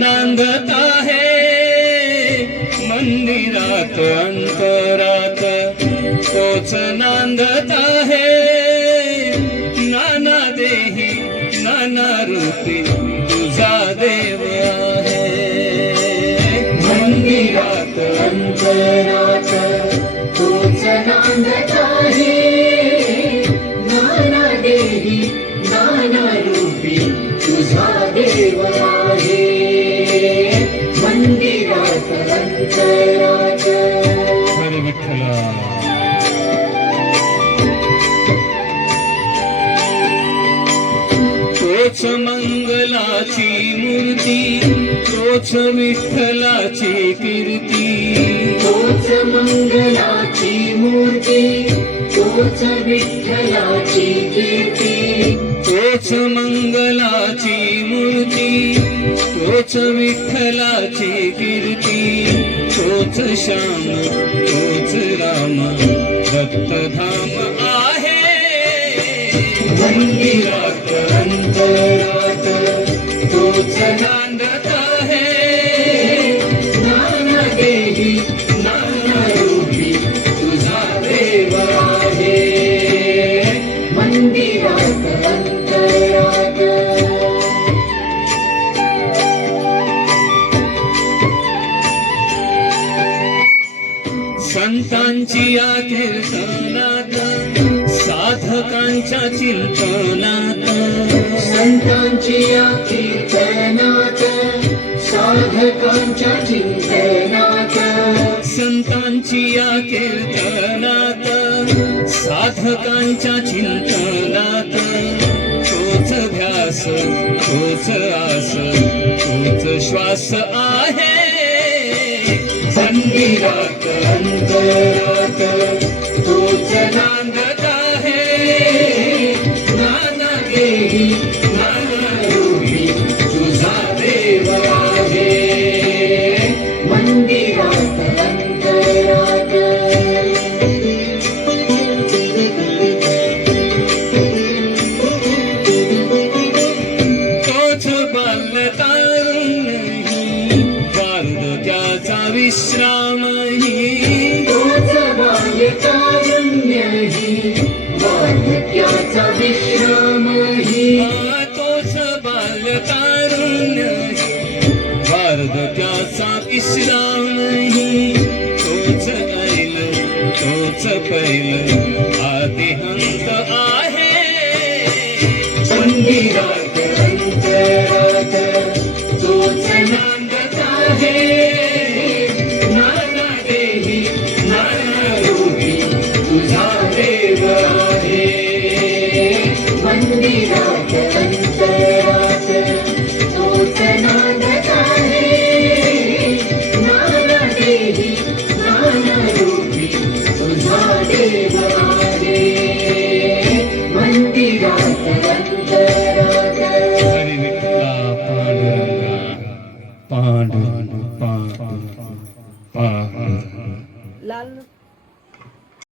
मांगता है मंदिरात अंतरात तोच नांदता है नाना देही नाना रूपी तुझा देव आहे. मंदिरात अंतरात तोच मंगलाची मूर्ती तोच विठ्ठलाची कीर्ती. तोच मंगलाची मूर्ती तोच विठ्ठलाची कीर्ती. तोच मंगलाची मूर्ती तोच विठ्ठलाची कीर्ती. तोच श्याम तोच राम दत्तधाम आहे. मंदिरात संतांची या कीर्तनात साधकांच्या चिंतनात संतांची या कीर्तनात साधकांच्या चिंतनात संतांची या कीर्तनात साधकांच्या चिंतनात तोच ध्यास तोच आस तोच श्वास आहे मंदिरात. वार्धक्याचा विश्रामही। तोच बाल्यकारुण्यही वार्धक्याचा विश्रामही। तोच बालतारुण्यही वार्धक्याचा विश्रामही। तोच ऐल तोच पैल आदिहंत आहे। मंदिरात பாடு பாடு பாடு